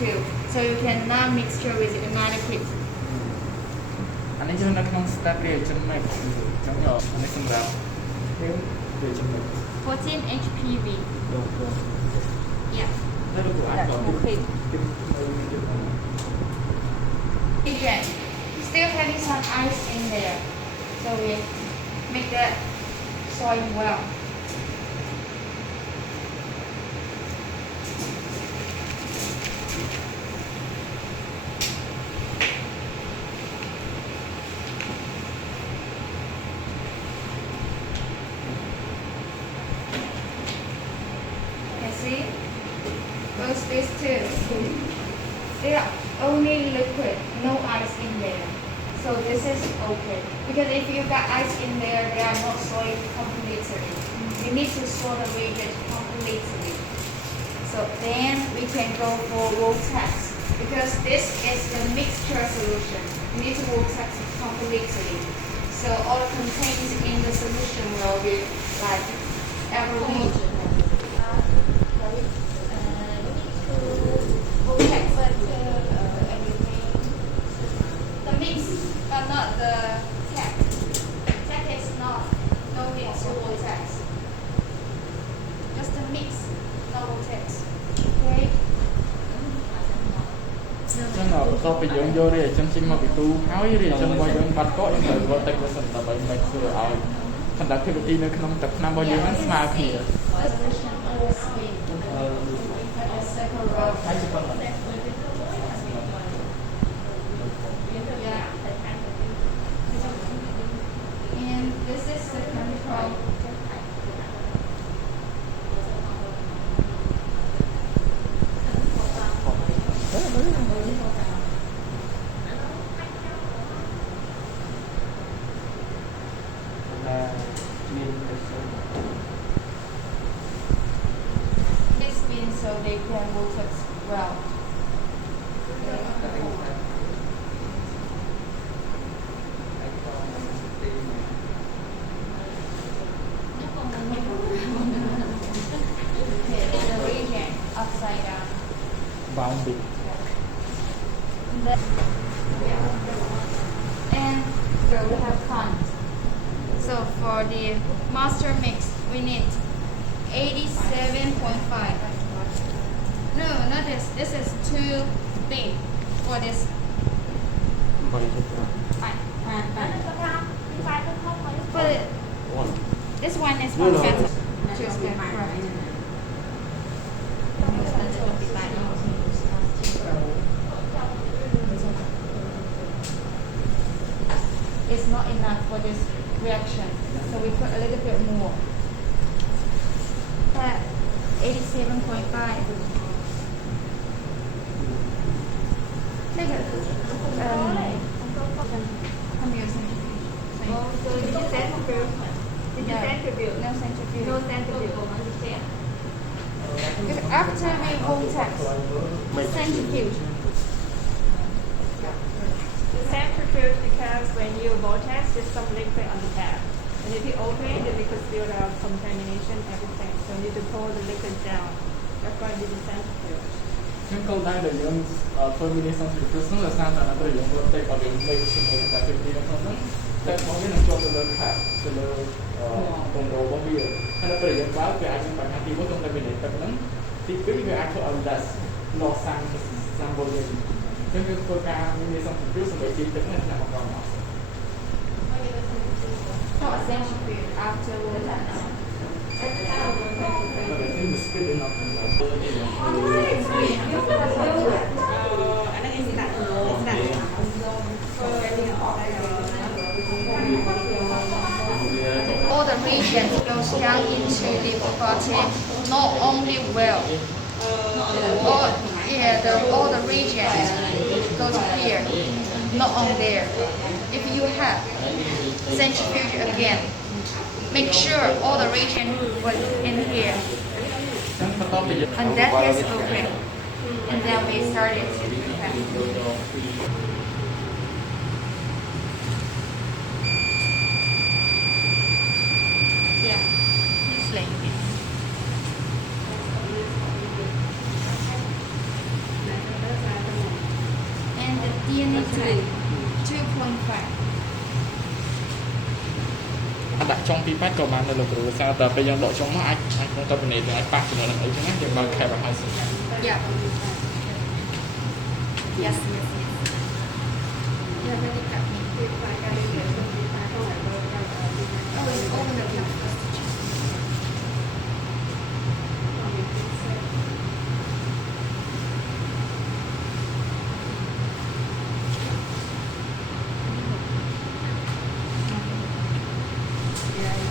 too. So you can now mixture with another clip. อันนี้จะเป็นของ step reaction mix จังหวะอันนี้สำหรับ reaction mix 14 HPV. โดน Yeah. แล้วเราอ่านก่อนที่ Again, still having some ice in there. So we make that soil well. See, both these two, they are only liquid, no ice in there. So this is okay. Because if you got ice in there, they are not soiled completely. You need to soil the region completely. So then we can go for Vortex. Because this is the mixture solution. You need to Vortex it completely. So all the contains in the solution will be like every region. The mix, but not the tech. Tech is not no mix or text. Just the mix, no text. Okay. ចឹងបន្ទាប់ពីយើងយក reaction ចេញមកពីទូហើយ reaction របស់យើងបាត់កកយើងត្រូវ vortex វាសិនដើម្បី make sure ឲ្យ conductivity នៅក្នុងទឹកថ្នាំរបស់យើងហ្នឹងស្មើគ្នា And this is the control. This means so they can vortex well. Okay, the region upside down. bounding And here we have font. So for the master mix, we need 87.5. No, not this. This is too big for this. Fine. But this one is for better. Just get right. It's not enough for this reaction, so we put a little bit more. But 87.5. Take it. Come here, centrifuge. So did you centrifuge? Did you centrifuge? No centrifuge. No centrifuge. Because after we vortex, centrifuge. The centrifuge because when you vortex, there's some liquid on the tab. And if you open it, the liquid still have contamination, everything. So you need to pour the liquid down. That's why you do the centrifuge. ខ្ញុំកូនដែរដែលយើងធ្វើ mini centrifuge ហ្នឹងដោយសារតែដល់យើង vortex ឲ្យយើង make sure ថា capacity នៅក្នុងហ្នឹងតែរបស់វានឹងជាប់ទៅលើ cap ទៅលើគម្រោងរបស់វាហើយដល់ពេលយើងបើកវាអាចមានបញ្ហាទី1ក្នុងតែវាទឹកហ្នឹងទី2វាអាចធ្វើឲ្យ less loss សាំ volume អញ្ចឹងយើងធ្វើការ mini centrifuge សម្រាប់ទីទឹកហ្នឹងឆ្នាំមកមក Not centrifuge after vortex. But I think the speed enough All the regions goes down into the bottom, not only well. All the regions goes here, not on there. If you have centrifuge again, make sure all the region was in here. And that is okay. And then we started. Yeah, it's like this. DNA test 2.5 anh đặt trong pipette của bạn là lục rùa sao tập bây giờ độ trong nó anh không tập này thì anh bắt cho nó là ấy chứ nhé nhưng mà khai bằng hai sự yeah yes yeah very good always open the cap first to check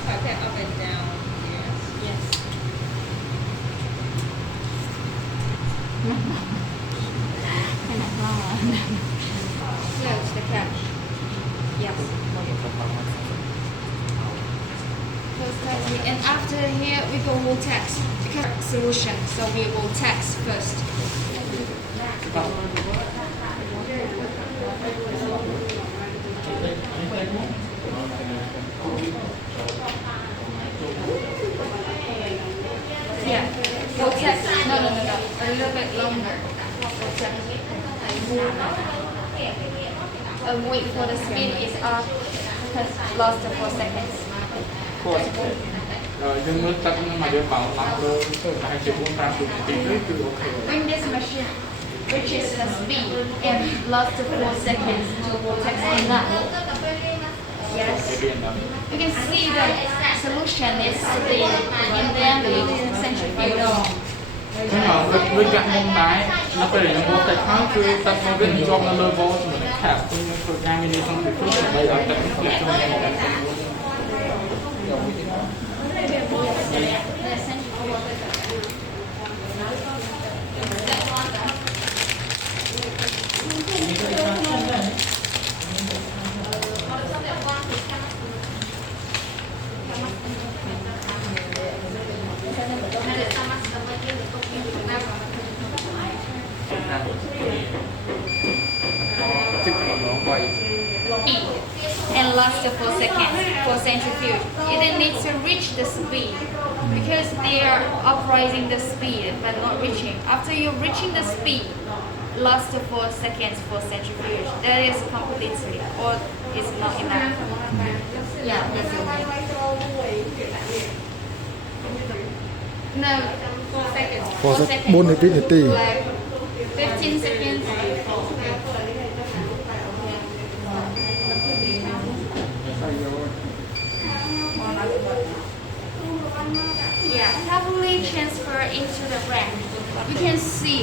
Tap up and down. Yes. close the cap yes close tightly and after here we go will text because solution so we will text first yeah we'll text no a little bit longer we'll text wait for the speed is up because lost for seconds nhưng mà tập mà được bảo làm rồi phải chịu buông ra từ tí nữa từ ok when this machine reaches the speed and lost 4 seconds to text on that yes you can see the solution is sitting in there in centrifuge nhưng mà với cả môn tái nó phải để nó vô tạch khác cứ tập nó biết cho nó lơ vô thì mình thả tôi nó thôi ngang như đi xong thì cứ phải đây ở tạch nó để cho nó một and lost 4 seconds for centrifuge. You then need to reach the speed because they are upraising the speed but not reaching. After you're reaching the speed, lost 4 seconds for centrifuge. That is completely or is not enough. Yeah, that's it. No, 4 seconds. 4 seconds. 4 នាទី Like 15 seconds. Yeah, heavily transfer into the rack. You can see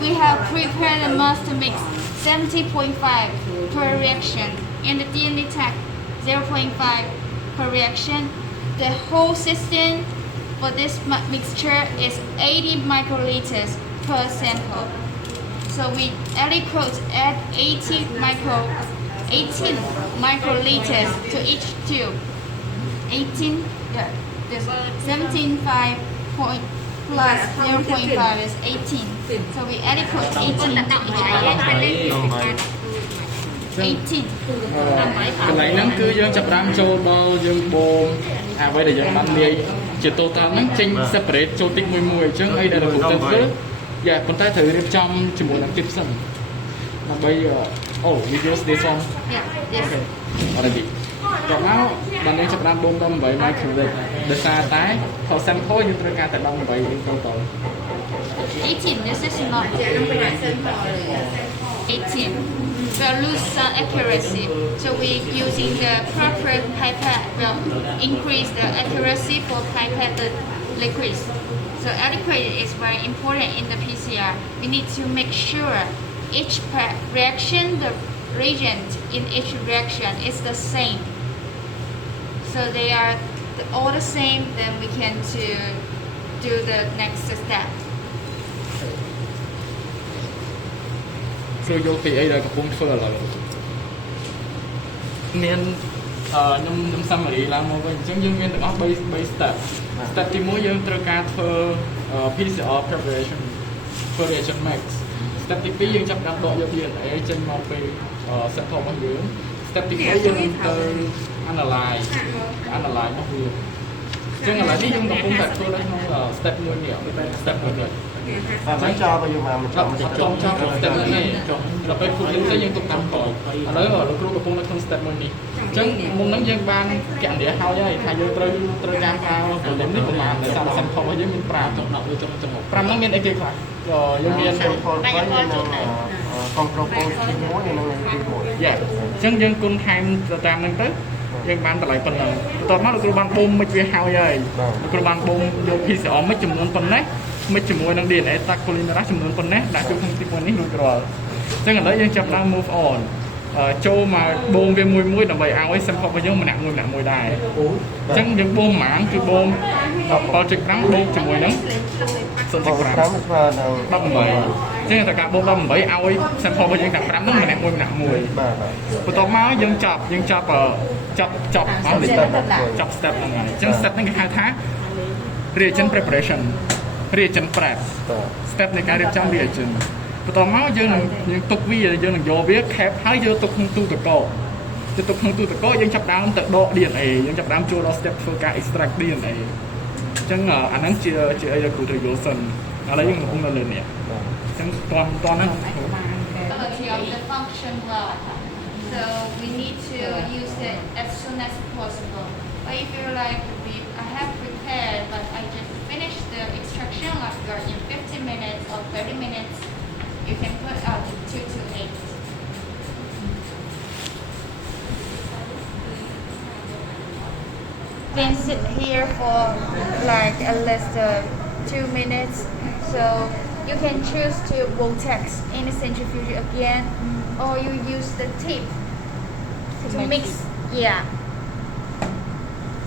we have prepared the master mix 70.5 per reaction and the DNA tag 0.5 per reaction. The whole system for this mixture is 80 microliters per sample. So we aliquote add 18 microliters to each tube. 18, yeah, this 17.5 point plus 0.5 is 18. So we aliquote 18 to each tube. 18. cái này nó cứ dương chập ram châu bao dương bồn vậy để dương bán đi chỉ total nó chênh separate châu tích mùi chứ ấy là một tên thứ dạ còn ta thử đem trong chỉ muốn làm tiếp sân mà bây giờ oh you use this one Yeah, this. okay already còn áo bạn nên chập ram bồn đâm vậy microwave để xa tái họ xem thôi nhưng tôi ca tại đông vậy total 18, this is not 18. We'll lose some accuracy. So we using the proper pipette will increase the accuracy for pipetted liquids. So adequate is very important in the PCR. We need to make sure each reaction, the reagent in each reaction is the same. So they are all the same, then we can do the next step. ជួយយកពីអីដែលកំពុងធ្វើឥឡូវមានខ្ញុំ summary ឡើងមកវិញអញ្ចឹងយើងមានទាំងអស់3 step step ទី1យើងត្រូវការធ្វើ PCR preparation for reagent mix step ទី2យើងចាប់ផ្ដើមដកយក DNA ចេញមកពី sample របស់យើង step ទី3យើងទៅ analyze មកវាអញ្ចឹងឥឡូវនេះយើងកំពុងតែធ្វើនៅក្នុង step 1នេះ step 1នេះ តែមិនចោលក៏យកមកមិនចោលមិន ច ចោល ង់ចង់ step ហ្នឹងឯងចង់ដល់ពេលគ្រប់យើងទៅយើងទុកតាមក្រោយឥឡូវលោកគ្រូកំពុងនៅក្នុង step មួយនេះអញ្ចឹងមុនហ្នឹងយើងបានកណ្ដៀហើយថាយើងត្រូវចាំប្រើប្រលឹមនេះប្រហែលដោយសារ sample របស់យើងមាន5ចំ10ឬចំ5ហ្នឹងមានអីគេខ្លះយើងមាន sample 3និងcontrol point 1និង1 យ៉ាអញ្ចឹងយើងគុណថែមទៅតាមហ្នឹងទៅយើងបានតម្លៃប៉ុណ្ណឹងបន្ទាប់មកលោកគ្រូបានបូមមិនវាហើយលោកគ្រូបានបូមយក PCR មិនចំនួនប៉ុណ្ណេះមិនជាមួយនឹង DNA tag polymerase ចំនួនប៉ុណ្ណេះដាក់ចូលក្នុងទី1នេះរួចរាល់អញ្ចឹងឥឡូវយើងចាប់ដើម move on ចូលមកបូមវាមួយដើម្បីឲ្យ sample របស់យើងម្នាក់មួយដែរអញ្ចឹងយើងបូមប៉ុន្មានគឺបូម 17.5 បូមជាមួយនឹង 0.5 ស្មើនឹង 18អញ្ចឹងតែការបូម18ឲ្យ sample របស់យើងទាំង5ហ្នឹងម្នាក់មួយបាទ បន្ទាប់មកយើងចប់មកចប់ step ហ្នឹងហើយអញ្ចឹង step ហ្នឹងគេហៅថា reagent preparation reagent prep step នៃការរៀបចំ reagent បន្ទាប់មកយើងទុកវាយើងនឹងយកវា cap ហើយយកទុកក្នុងទូទឹកកកយើងចាប់ដើមទៅដក DNA យើងចាប់ដើមចូលដល់ step ធ្វើការ extract DNA អញ្ចឹងអាហ្នឹងជាអីដែលគ្រូត្រូវយល់សិនឥឡូវយើងកំពុងនៅលើនេះអញ្ចឹងតន់ហ្នឹង Quality of the function well. So we need to use it as soon as possible. But if you're like, I have prepared, but I just finished the extraction like you're in 15 minutes or 30 minutes, you can put out 2 to 8. Then sit here for like at least 2 minutes. So you can choose to vortex in the centrifuge again, or you use the tip to mix. Yeah.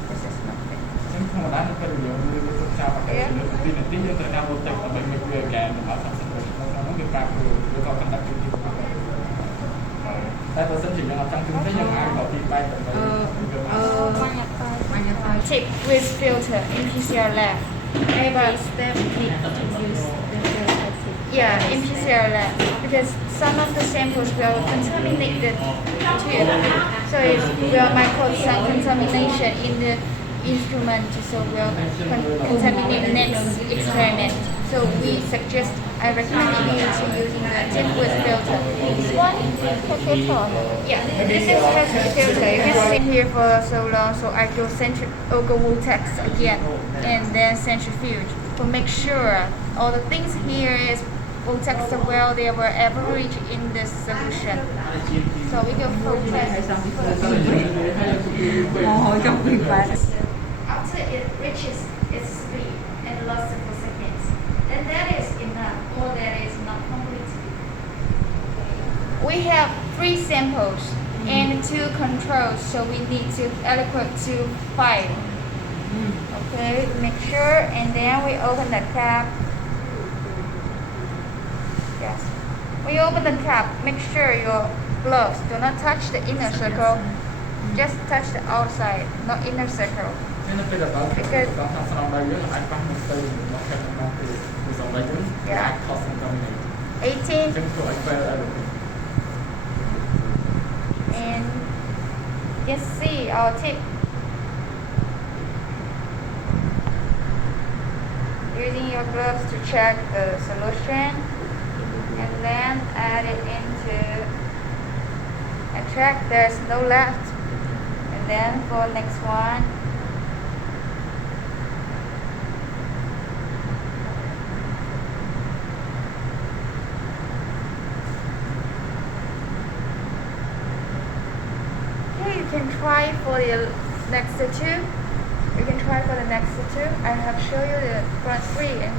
This is nothing. អញ្ចឹងធម្មតានៅពេលយើងទុកចាប់តែលើពីនាទីយើងត្រូវការ voltage ដើម្បី make វា again ដល់30នាទីក្នុងនោះវាប្រាប់ឬក៏ conductivity តែបើសិនជាយើងអត់ចង់ជឿទេយើងអាចបកពីបែបដើម្បីTip with filter in PCR lab. Every step need to use the filter tip. Yeah, in PCR lab, because some of the samples will contaminate the tube. So it will might cause some contamination in the instrument, so will contaminate next experiment. So we suggest, I recommend you to using a tip with filter. This one, yeah, this is just filter. You can sit here for so long, so I go vortex again, and then centrifuge to make sure all the things here is vortex well, they will average in the solution. So we go vortex. After it reaches its speed and lasts for seconds, then that is enough, or that is not complete. We have 3 samples and 2 controls, so we need to allocate to 5. Okay, make sure, and then we open the cap. Yes, we open the cap. Make sure your gloves do not touch the inner circle. Just touch the outside, not inner circle. នៅពេលដែលដល់ថាស្រោមដៃយើងអាចប៉ះមកទៅមកខែមកគឺស្រោមដៃយើងអាច cause contaminate អញ្ចឹង 18 ធ្វើឲ្យ fail everything and just see our tip. Using your gloves to check the solution and then add it into a track. There's no left. And then for next one, you can try for the next 2. You can try for the next 2. I have shown you the front 3 and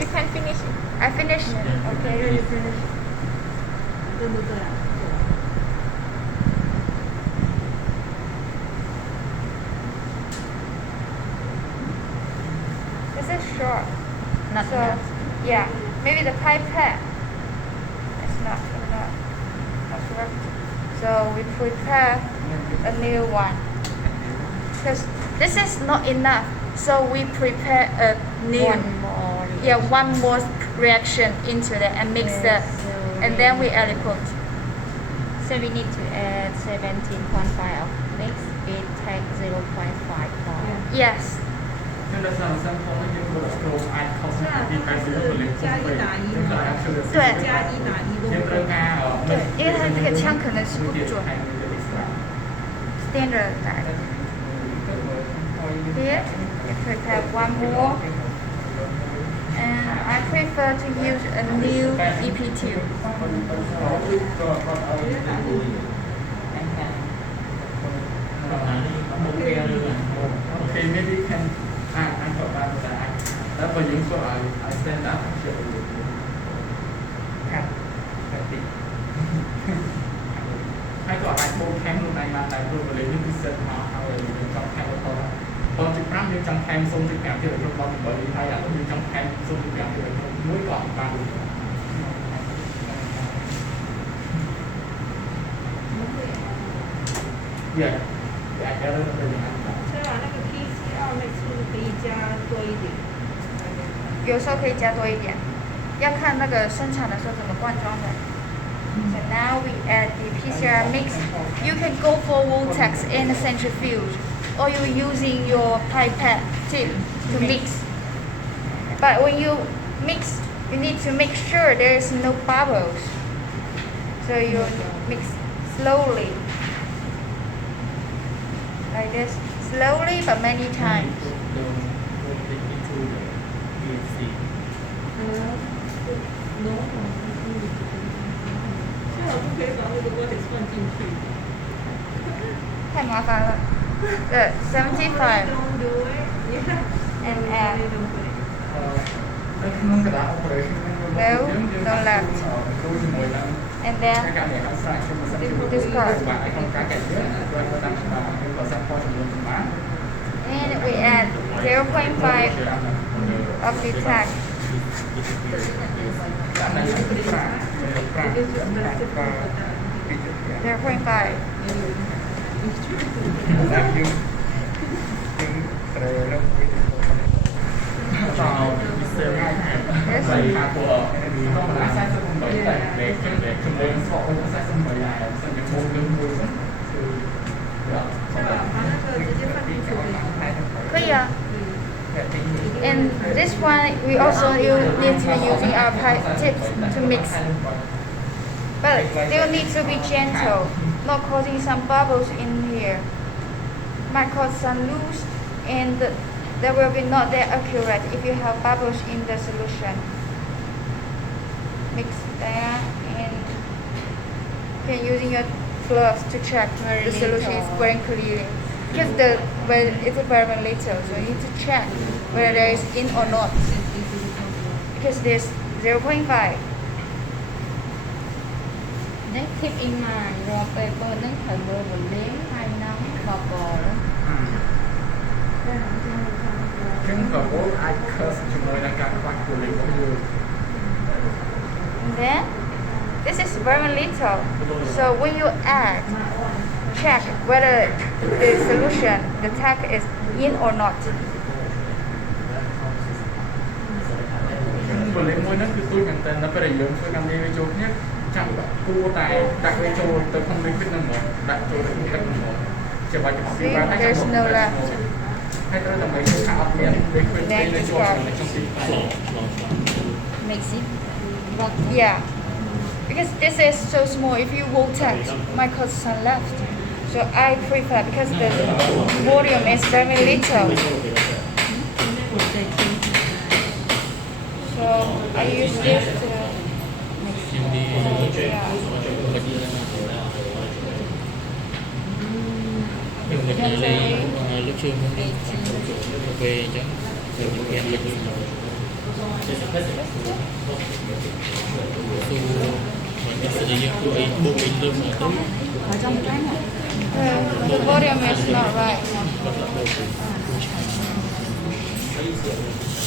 you can finish it. I finished. Okay, you finish. This is short. Not So, enough. yeah, maybe the pipette is not enough. That's right. So we prepare a new one. Because this is not enough. So we prepare a new one more reaction into that and mix that. And then we aliquot. So we need to add 17.5 of mix. It takes 0.5 for. Yes. 现在上三方那边说的说爱靠近地开始有零加一打一现在还是对加一打一都现在看对，因为它这个枪可能是不准 standard type. Here, prepare one more. And I prefer to use a new EP2. Okay, maybe you can I forgot that. That for you, so I stand up and show you. Hay gọi lại bộ kèm lúc này mà tại vừa lấy những cái sợi mà hay là những trong kèm của tôi còn chụp rap những trong kèm xong chụp kèm thì là trong bóng bởi vì hay là những trong kèm xong chụp kèm thì là mỗi gọn và yeah yeah cái đó là cái gì anh 虽然那个 PCL 那次可以加多一点。有时候可以加多一点，要看那个生产的时候怎么灌装的。So now we add the PCR mix. You can go for Voltex and a centrifuge, or you're using your pipette tip to mix. But when you mix, you need to make sure there is no bubbles. So you mix slowly, like this, slowly but many times. 现在我不可以把那个 Vortex 放进去。太麻烦了。对，75 Don't do it. Yeah. and add. Don't put it. No, no left. And then discard. And we add 0.5 of the tag. 0.5. And this one we also need to using our pipe tips to mix. But still need to be gentle, not causing some bubbles in here. Might cause some loose and that will be not that accurate if you have bubbles in the solution. Mix that and you can using your gloves to check the solution is going clearly. Because it's very little, so you need to check whether there is in or not. Because there's 0.5. នេះ keep in mind raw paper នឹងត្រូវមើលវលេងហើយនំបបរ chứng tỏ bố ai curse cho người là càng khoan của mình cũng như And then this is very little. So when you add, check whether the solution, the tag is in or not. của lấy môi nó cứ tôi nhận tên nó phải là giống tôi làm đi với chỗ nhất chẳng cua tài đặt với chỗ tôi không biết biết năm một đặt chỗ tôi không biết năm một chỉ bảo chụp See, và there's no left. hay tôi là mấy cái khảo nghiệm để khuyên Then lên chỗ discard. mình trong tim makes it but Yeah. Because this is so small, if you will text, might cause some left. So I prefer because the volume is very little. So I use this to mình lấy lúc xưa mình đi về chứ rồi mình kèm mình mình đi sử dụng cái bộ bình luôn mà tới ở trong cái này the volume is not right.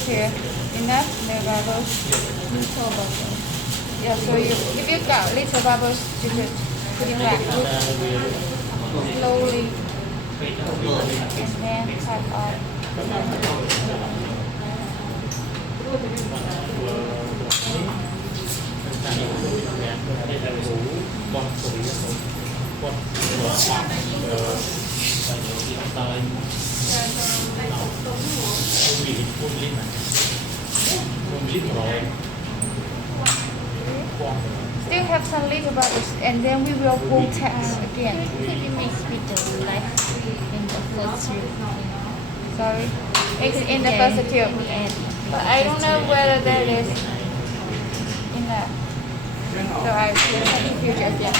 Here, enough no bubbles. little bubble Yeah, so if you got little bubbles, you just put it back slowly and then tap off. con Và nhiều khi ông ta bị phun lít mà phun lít rồi Still have some little bubbles, and then we will go test again. Could you mix with the light in the first tube? Sorry, mix in the first tube. In the end. But I don't know whether that is in that. So I will centrifuge again.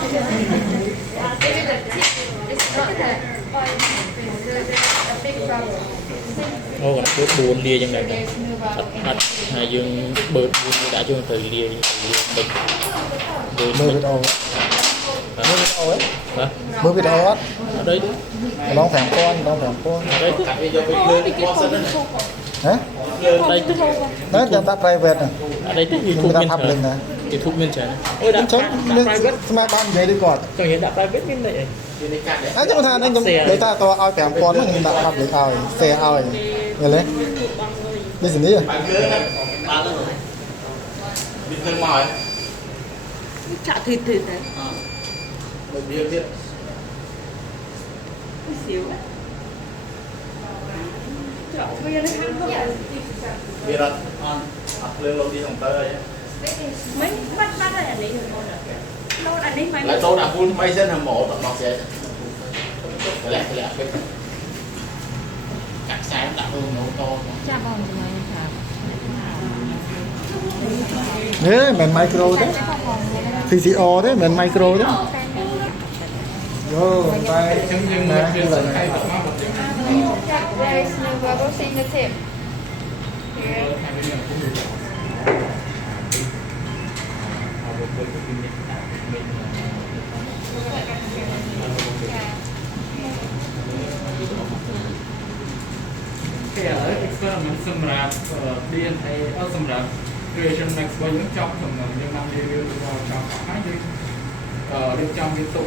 This is a tip. It's not the oil. It's a big bubble. ô còn bớt buồn lia chẳng So này there's no bubble in thật it. hai dương bớt buồn đã cho thời lia mình មើលវីដេអូ hả មើលវីដេអូហ៎ hả មើលវីដេអូអត់ ở đây đấy ម្ដង 5,000 ម្ដង 5,000 ở đây đấy ហ៎ đây តែចាំដាក់ private ណា ở đây đấy ខ្ញុំ YouTube ដាក់ miên public ណា trời YouTube miên trời ôi អ đã ញ្ចឹង đã private ស្មារតីនិយាយឬគាត់ chẳng hiện đã private miên đây អញ្ចឹងថាខ្ញុំដូចថាតើឲ្យ 5,000 ហ្នឹងខ្ញុំដាក់ public ឲ្យ share ឲ្យយល់ទេ business ហ៎ Bình thường mỏi. Chạ thịt thịt đấy. Một điềuទៀត Xíu đấy. Chợ bây giờ nó ăn không? វារត់អត់ភ្លើងលោកទីសំទើអី Mấy bắt bắt ở đấy rồi. Lâu ở đây mày ឡើយចូលដាក់ពូលថ្មីសិនហើយមកដល់ខ្សែកលែកពេកកាក់ខ្សែដាក់ទៅណូត Cha bòn thì mày thả. ហេមិន micro ទេ PCO ទេមិន micro ទេយោតែ អញ្ចឹងយើងមើលពីសង្ខេបមក There is no bubbles in the tip. Here. ថាវាមានពុំទៅអរគុណពីនេះមាន គេឥឡូវ experiment សម្រាប់ DNA សម្រាប់ creation max វិញនឹងចប់ចំណងយើងបានរៀបរៀងដល់ចប់ហើយយើងរៀបចំវាទុក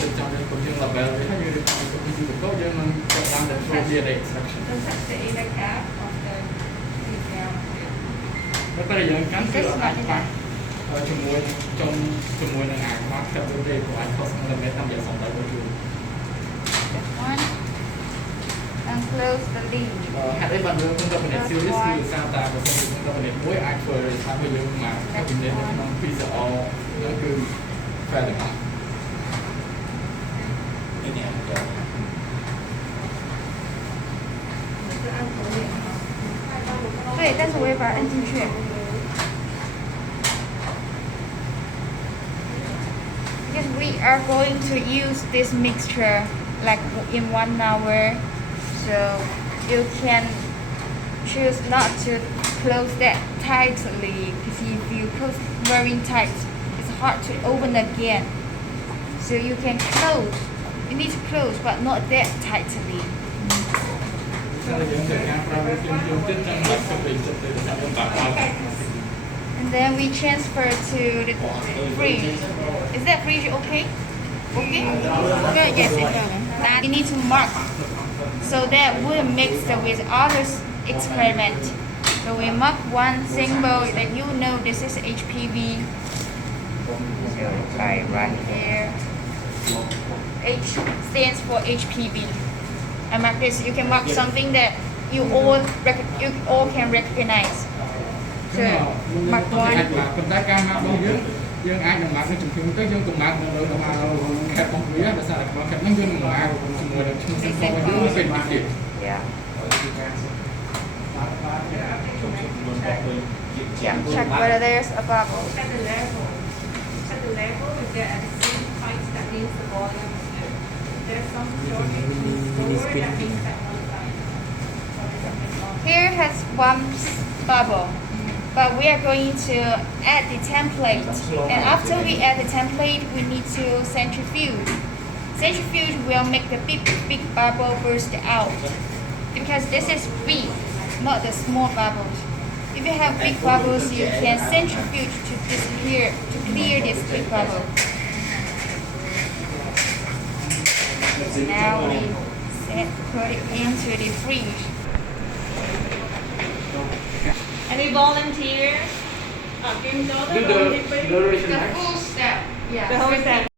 រៀបចំវាទុកយើង label វាហើយយើងរៀបចំទុកពីទៅយើងនឹងចាប់បានទៅ DNA extraction Don't touch the inner cap of the down. แล้วก็យើងកាន់គឺអត់បាក់ជាមួយជាមួយនឹងអាម៉ាត់ទៅទេព្រោះអាចខុសនឹងតែតាមយ៉ាងសំដៅទៅជួយ This one. And close the lid. ហេតុអីបានយើងក្នុងតែ series គឺសារតាបើសិនជាក្នុងតែមួយអាចធ្វើថាយើងមកកាពីនេះក្នុង PCO នោះគឺ fair ទាំងអស់នេះនេះចូល 对，但是我也把它摁进去。Because we are going to use this mixture like in 1 hour, so you can choose not to close that tightly. Because if you close very tight, it's hard to open again. So you can close. You need to close, but not that tightly. តែយើងត្រូវការប្រើវាជឿនចិត្តចាំមកទៅវិញទៅតាមយើងបាក់អត់ And then we transfer to the fridge. Is that fridge okay? Okay? Okay, yes, it's okay. Now you need to mark so that we mix with others experiment. So we mark one symbol that you know this is HPV. So right here. H stands for HPV. And mark this. You can mark something that you all can recognize. So mark one. ប៉ុន្តែការមករបស់យើងអាចនឹងមកជំនុំទៅយើងកុំមកនៅមកខេតរបស់វាដោយសារតែខេតហ្នឹងយើងនឹងមកជាមួយនឹងឈ្មោះសិស្សរបស់យើងពេលមកទៀត Yeah. Check whether there's a bubble. At the level, if they're at the same height, that means the volume is good. There's some shortage lower, that means that one side. Here has one bubble, but we are going to add the template. And after we add the template, we need to centrifuge. Centrifuge will make the big bubble burst out. Because this is big, not the small bubbles. If you have big bubbles, you can centrifuge to clear this big bubble. Now we put it into the fridge. Any volunteers? Kim Jong, Do the duration The max. full step. Yeah. The whole step.